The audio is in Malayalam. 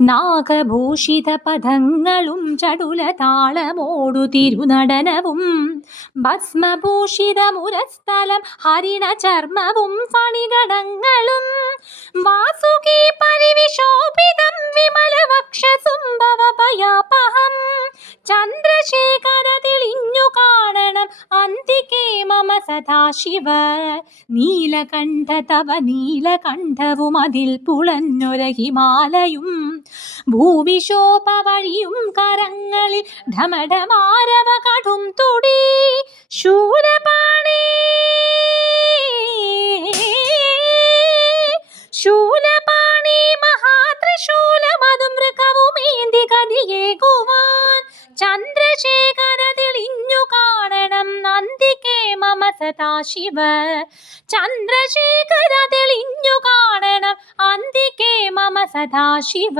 നാഗഭൂഷിത പദങ്ങളും ചടുല താളമോടു തിരുനടനവും ഭസ്മഭൂഷിത മുരസ്ഥലം ഹരിണ ചർമ്മവും ഫണികടങ്ങളും വാസുകി പരിവിശോഭിതം വിമല വക്ഷസുംഭവഭയാപഹം ചന്ദ്രശേഖര തെളിഞ്ഞു കാണണം അന്തികേ മമ സദാശിവ നീലകണ്ഠ തവ നീലകണ്ഠവും അതിൽ പുളഞ്ഞൊര ഹിമാലയും ഭൂവിശോഭ വഴിയും കരങ്ങളിൽ ഢമഢമാരവ കടും തുടി ശൂലപാണി ശൂലപാണി മഹാത്രിശൂലമതും മൃഗവുമേന്തി കതിയേകുവാൻ ചന്ദ്രശേഖര തെളിഞ്ഞു കാണണം അന്തികേ മമ സദാശിവ ചന്ദ്രശേഖര തെളിഞ്ഞു കാണണം അന്തികേ മമ സദാശിവ.